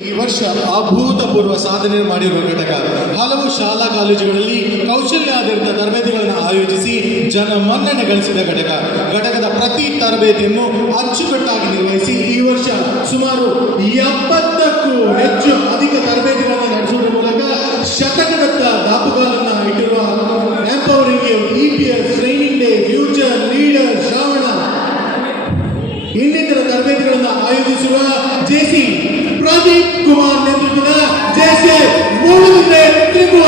ಈ ವರ್ಷ ಅಭೂತಪೂರ್ವ ಸಾಧನೆ ಮಾಡಿರುವ ಘಟಕ ಹಲವು ಶಾಲಾ ಕಾಲೇಜುಗಳಲ್ಲಿ ಕೌಶಲ್ಯಾಧಾರಿತ ತರಬೇತಿಗಳನ್ನು ಆಯೋಜಿಸಿ ಜನ ಮನ್ನಣೆ ಗಳಿಸಿದ ಘಟಕದ ಪ್ರತಿ ತರಬೇತಿಯನ್ನು ಅಚ್ಚುಕಟ್ಟಾಗಿ ನಿರ್ವಹಿಸಿ ಈ ವರ್ಷ ಸುಮಾರು 70ಕ್ಕೂ ಹೆಚ್ಚು ಅಧಿಕ ತರಬೇತಿಗಳನ್ನು ನಡೆಸುವುದರ ಮೂಲಕ ಶತಕದತ್ತ ದಾಪುಗಾಲನ್ನು ಇಟ್ಟಿರುವ empowering EPS training day future leader Shravana ಇನ್ನಿತರ ತರಬೇತಿಗಳನ್ನು ಆಯೋಜಿಸುವ JC ಪ್ರದೀಪ್ ಕುಮಾರ್ ನೇತೃತ್ವದ JC ಮೂಡುಬಿದ್ರೆ ತ್ರಿಭುವ